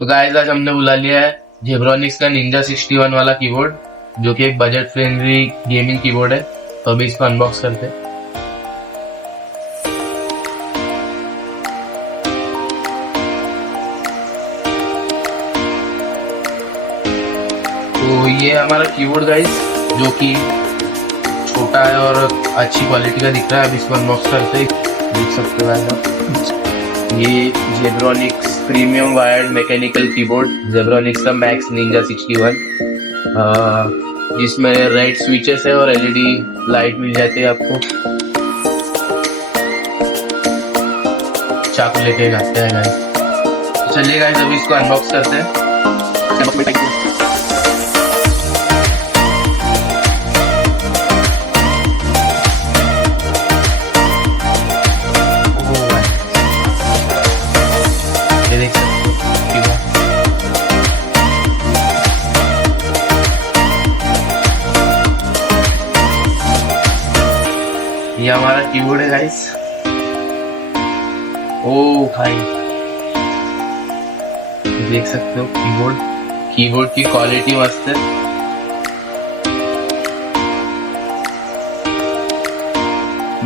तो गाइस आज हमने बुला लिया है जेब्रॉनिक्स का निंजा 61 वाला कीबोर्ड, जो कि एक बजट फ्रेंडली गेमिंग कीबोर्ड है। तो अभी इसको अनबॉक्स करते हैं। तो ये हमारा कीबोर्ड गाइस, जो कि छोटा है और अच्छी क्वालिटी का दिख रहा है। अभी इसको अनबॉक्स करते हैं, देख सकते हो आप। ये Zebronics premium wired mechanical keyboard, Zebronics का मैक्स निंजा 61, जिसमें रेड स्विचेस है और एलईडी लाइट मिल जाती है आपको। चाकू लेके जाते हैं गाइस। चलिए गाइस अभी इसको अनबॉक्स करते हैं। ये हमारा कीबोर्ड है गाइस। ओ भाई देख सकते हो कीबोर्ड की क्वालिटी मस्त है।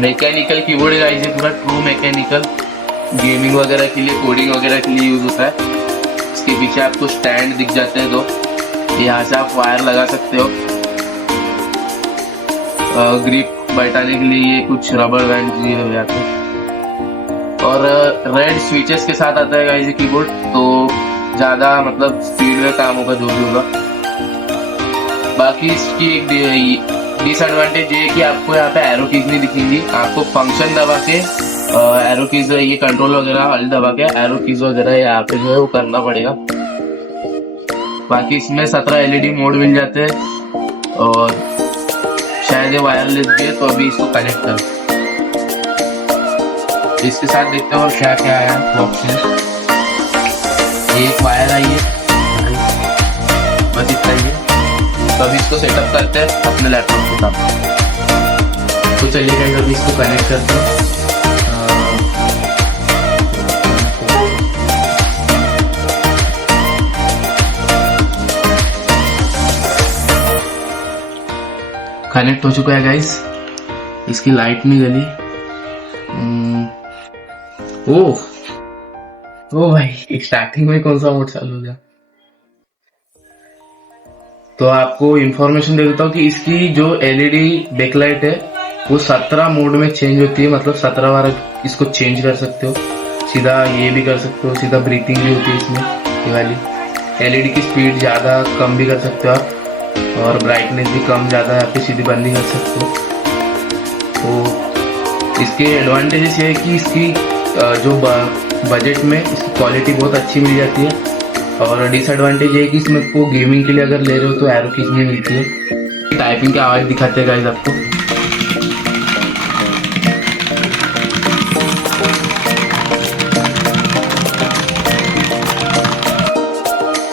मैकेनिकल कीबोर्ड है गाइस, ये पूरा ट्रू मैकेनिकल, गेमिंग वगैरह के लिए, कोडिंग वगैरह के लिए यूज होता है। इसके पीछे आपको स्टैंड दिख जाते हैं दो, यहाँ से आप वायर लगा सकते हो। ग्रिप बैठाने के लिए ये कुछ रबर बैंड दिए हुए आते हैं और रेड स्विचेस के साथ आता है गाइस ये कीबोर्ड। तो ज्यादा मतलब स्पीड में काम होगा जो भी होगा। बाकी इसकी एक डिसएडवांटेज ये है कि आपको यहाँ पे एरो कीज नहीं दिखेंगी। आपको फंक्शन दबा के एरो कीज, ये कंट्रोल वगैरह अल्ट दबा के एरो कीज वगैरह यहाँ पे जो है वो करना पड़ेगा। बाकी इसमें 17 एलईडी मोड मिल जाते हैं और शायद ये वायरलेस भी है। तो अभी इसको कनेक्ट कर, इसके साथ देखते हैं और क्या क्या आया बॉक्स में। एक वायर आई है, बस इतना ही है। तो अभी इसको सेटअप करते हैं अपने लैपटॉप के साथ। तो चलिए गाइस अभी इसको कनेक्ट करते हैं। कनेक्ट हो चुका है गाइस। इसकी लाइट नहीं जली। ओ भाई स्टार्टिंग में कौन सा मोड चालू हो गया। तो आपको इंफॉर्मेशन दे देता हूँ कि इसकी जो एलईडी बैकलाइट है वो 17 मोड में चेंज होती है। मतलब 17 बार इसको चेंज कर सकते हो। सीधा ये भी कर सकते हो, सीधा ब्रीथिंग भी होती है इसमें। ये वाली एलईडी की स्पीड ज्यादा कम भी कर सकते हो आप, और ब्राइटनेस भी कम ज़्यादा यहाँ पे सीधी बंद कर सकते हो। तो इसके एडवांटेजेस ये है कि इसकी जो बजट में इसकी क्वालिटी बहुत अच्छी मिल जाती है। और डिसएडवांटेज ये है कि इसमें आपको गेमिंग के लिए अगर ले रहे हो तो एरो कीज नहीं मिलती है। टाइपिंग की आवाज़ दिखाते हैं गाइस आपको।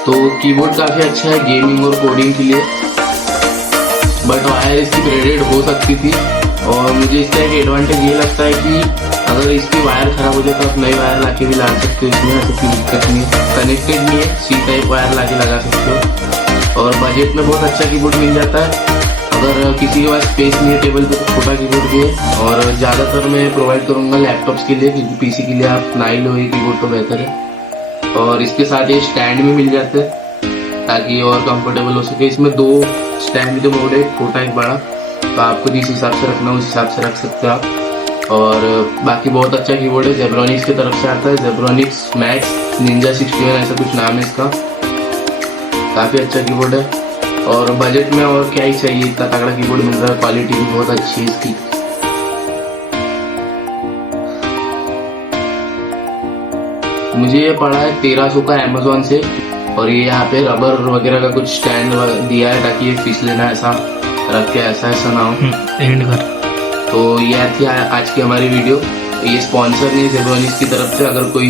तो कीबोर्ड काफ़ी अच्छा है गेमिंग और कोडिंग के लिए, बट वायर इसकी ब्रेडेड हो सकती थी। और मुझे इसका एक एडवांटेज ये लगता है कि अगर इसकी वायर खराब हो जाए तो आप नई वायर लाके भी ला सकते हो। इसमें ऐसी कोई दिक्कत नहीं है, कनेक्टेड नहीं है, सी टाइप वायर लाके लगा सकते हो। और बजट में बहुत अच्छा कीबोर्ड मिल जाता है। अगर किसी के पास स्पेस नहीं है टेबल पे तो छोटा कीबोर्ड भी है। और ज़्यादातर मैं प्रोवाइड करूँगा लैपटॉप्स के लिए, क्योंकि पीसी के लिए आप ना ही लो ये कीबोर्ड तो बेहतर है। और इसके साथ ये स्टैंड भी मिल जाते हैं ताकि और कंफर्टेबल हो सके। इसमें 2 स्टैंड जो मोड है, छोटा एक बड़ा, तो आपको जिस हिसाब से रखना उस हिसाब से रख सकते हो आप। और बाकी बहुत अच्छा कीबोर्ड है, जेब्रॉनिक्स की तरफ से आता है। जेब्रॉनिक्स मैक्स निंजा 61 ऐसा कुछ नाम है इसका। काफ़ी अच्छा कीबोर्ड है और बजट में और क्या ही चाहिए, इतना तगड़ा कीबोर्ड मिल रहा है। क्वालिटी भी बहुत अच्छी है इसकी। मुझे ये पड़ा है 1300 का अमेजोन से। और ये यहाँ पे रबर वगैरह का कुछ स्टैंड दिया है ताकि ये फिस लेना ऐसा रख के ऐसा ना हो। एंड कर। तो ये थी आज की हमारी वीडियो। ये स्पॉन्सर नहीं है जेब्रॉनिक्स की तरफ से। अगर कोई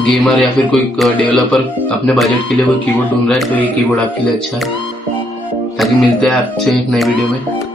गेमर या फिर कोई डेवलपर अपने बजट के लिए कोई कीबोर्ड ढूंढ रहा है तो ये कीबोर्ड आपके लिए अच्छा है। ताकि मिलते हैं आपसे एक नई वीडियो में।